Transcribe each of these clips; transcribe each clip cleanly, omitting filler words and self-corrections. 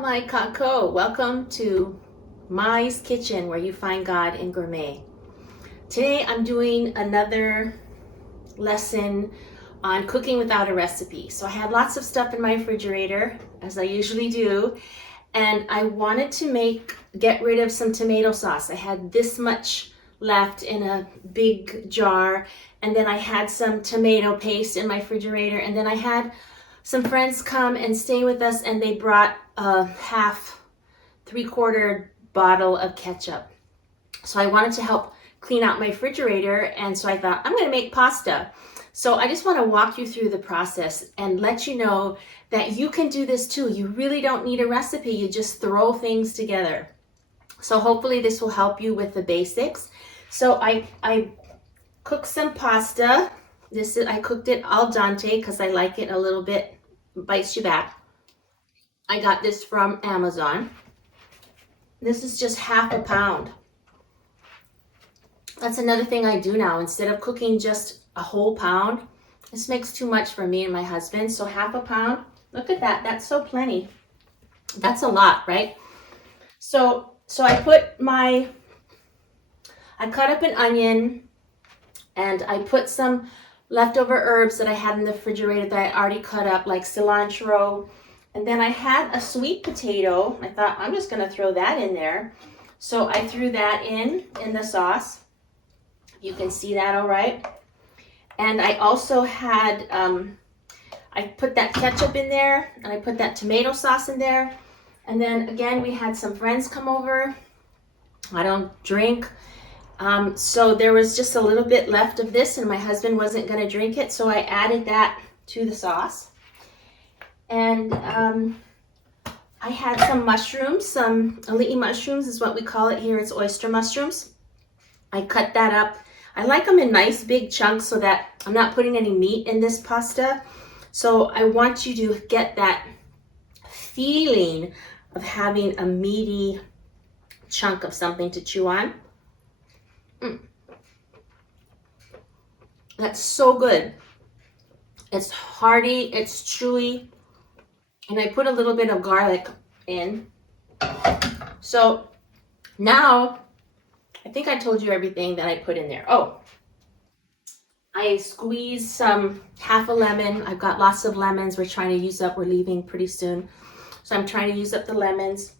my kako. Welcome to Mai's Kitchen, where you find God in gourmet. Today I'm doing another lesson on cooking without a recipe. So I had lots of stuff in my refrigerator, as I usually do, and I wanted to get rid of some tomato sauce. I had this much left in a big jar, and then I had some tomato paste in my refrigerator, and then I had some friends come and stay with us, and they brought a three-quarter bottle of ketchup. So I wanted to help clean out my refrigerator, and so I thought, I'm going to make pasta. So I just want to walk you through the process and let you know that you can do this too. You really don't need a recipe. You just throw things together. So hopefully this will help you with the basics. So I cooked some pasta. I cooked it al dente because I like it a little bit, bites you back. I got this from Amazon. This is just half a pound. That's another thing I do now. Instead of cooking just a whole pound, this makes too much for me and my husband. So half a pound, look at that. That's so plenty. That's a lot, right? So I cut up an onion, and I put some leftover herbs that I had in the refrigerator that I already cut up, like cilantro. And then I had a sweet potato. I thought, I'm just going to throw that in there. So I threw that in the sauce. You can see that all right. And I also had, I put that ketchup in there, and I put that tomato sauce in there. And then again, we had some friends come over. I don't drink. So there was just a little bit left of this, and my husband wasn't going to drink it. So I added that to the sauce. And I had some mushrooms, some ali'i mushrooms is what we call it here. It's oyster mushrooms. I cut that up. I like them in nice big chunks so that I'm not putting any meat in this pasta. So I want you to get that feeling of having a meaty chunk of something to chew on. That's so good. It's hearty, it's chewy, and I put a little bit of garlic in. So now, I think I told you everything that I put in there. Oh, I squeezed half a lemon. I've got lots of lemons we're trying to use up. We're leaving pretty soon. So I'm trying to use up the lemons.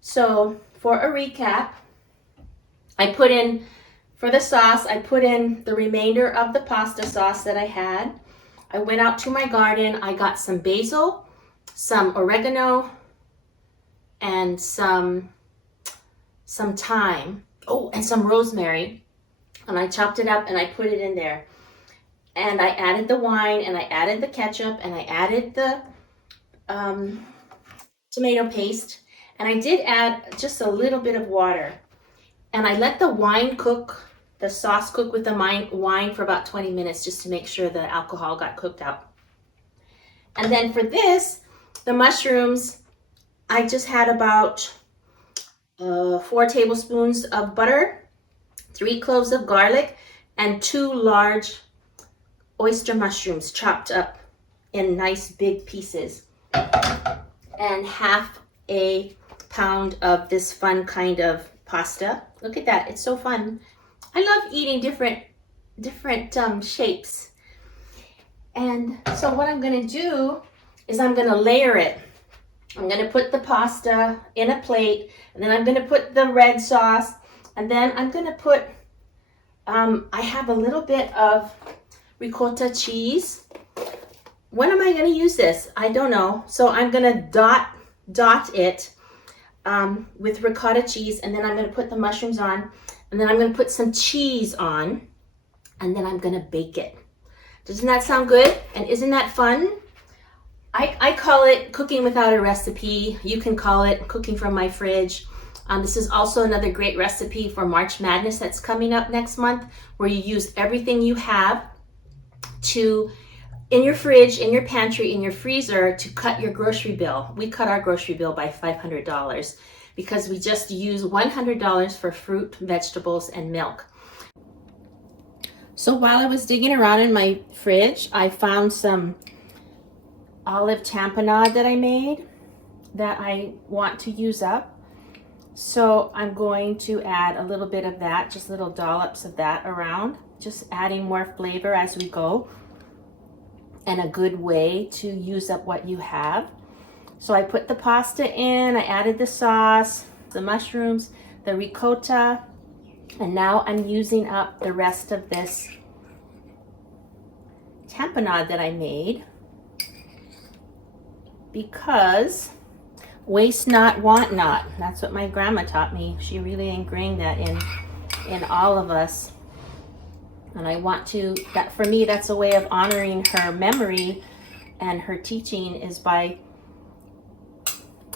So for a recap, for the sauce, I put in the remainder of the pasta sauce that I had. I went out to my garden. I got some basil, some oregano, and some thyme. Oh, and some rosemary. And I chopped it up and I put it in there. And I added the wine, and I added the ketchup, and I added the tomato paste. And I did add just a little bit of water. And I let the sauce cook with the wine for about 20 minutes just to make sure the alcohol got cooked out. And then for this, the mushrooms, I just had about 4 tablespoons of butter, 3 cloves of garlic, and 2 large oyster mushrooms chopped up in nice big pieces, and half a pound of this fun kind of pasta. Look at that, it's so fun. I love eating different shapes. And so what I'm going to do is I'm going to layer it. I'm going to put the pasta in a plate, and then I'm going to put the red sauce, and then I'm going to put, I have a little bit of ricotta cheese. When am I going to use this? I don't know. So I'm going to dot it with ricotta cheese, and then I'm going to put the mushrooms on, and then I'm going to put some cheese on, and then I'm going to bake it. Doesn't that sound good? And isn't that fun? I call it cooking without a recipe. You can call it cooking from my fridge. This is also another great recipe for March Madness that's coming up next month, where you use everything you have in your fridge, in your pantry, in your freezer to cut your grocery bill. We cut our grocery bill by $500 because we just use $100 for fruit, vegetables, and milk. So while I was digging around in my fridge, I found some olive tamponade that I made. that I want to use up. So I'm going to add a little bit of that, just little dollops of that around, just adding more flavor as we go, and a good way to use up what you have. So I put the pasta in, I added the sauce, the mushrooms, the ricotta, and now I'm using up the rest of this tapenade that I made, because waste not, want not. That's what my grandma taught me. She really ingrained that in all of us. And I want to, that for me, that's a way of honoring her memory and her teaching, is by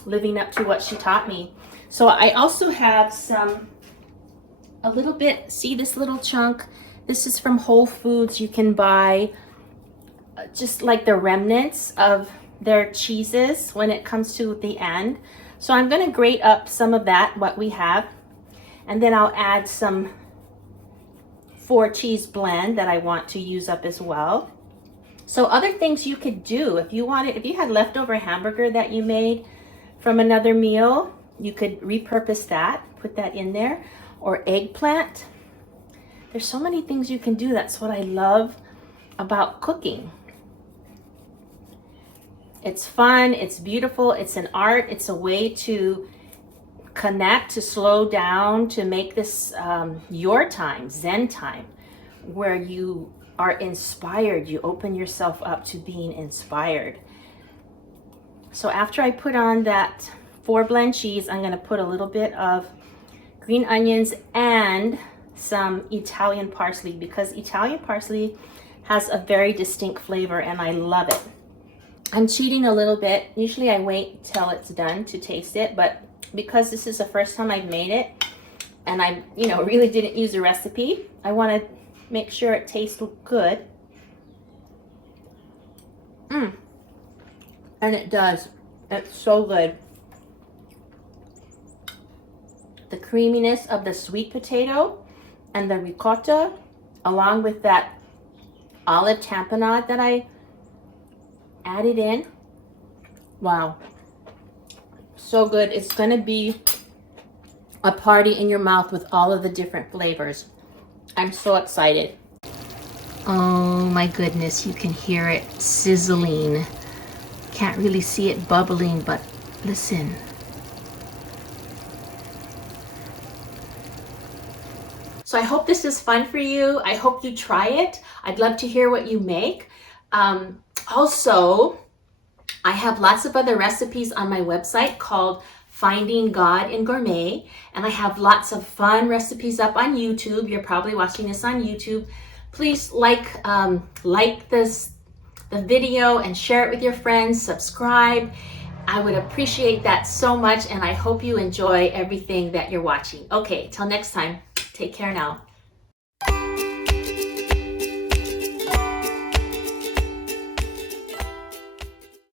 living up to what she taught me. So I also have a little bit, see this little chunk? This is from Whole Foods. You can buy just like the remnants of their cheeses when it comes to the end. So I'm going to grate up some of that, what we have, and then I'll add some 4 cheese blend that I want to use up as well. So other things you could do if you wanted, if you had leftover hamburger that you made from another meal, you could repurpose that, put that in there, or eggplant. There's so many things you can do. That's what I love about cooking. It's fun, it's beautiful, it's an art, it's a way to connect, to slow down, to make this your time, Zen time, where you are inspired. You open yourself up to being inspired. So after I put on that 4 blend cheese, I'm gonna put a little bit of green onions and some Italian parsley, because Italian parsley has a very distinct flavor and I love it. I'm cheating a little bit. Usually I wait till it's done to taste it, but because this is the first time I've made it and I, really didn't use a recipe, I want to make sure it tastes good. And it does. It's so good. The creaminess of the sweet potato and the ricotta, along with that olive tapenade that I added in. Wow. So good. It's going to be a party in your mouth with all of the different flavors. I'm so excited. Oh my goodness, you can hear it sizzling. Can't really see it bubbling, but listen. So I hope this is fun for you. I hope you try it. I'd love to hear what you make. Also, I have lots of other recipes on my website called Finding God in Gourmet, and I have lots of fun recipes up on YouTube. You're probably watching this on YouTube. Please like the video and share it with your friends. Subscribe. I would appreciate that so much, and I hope you enjoy everything that you're watching. Okay, till next time. Take care now.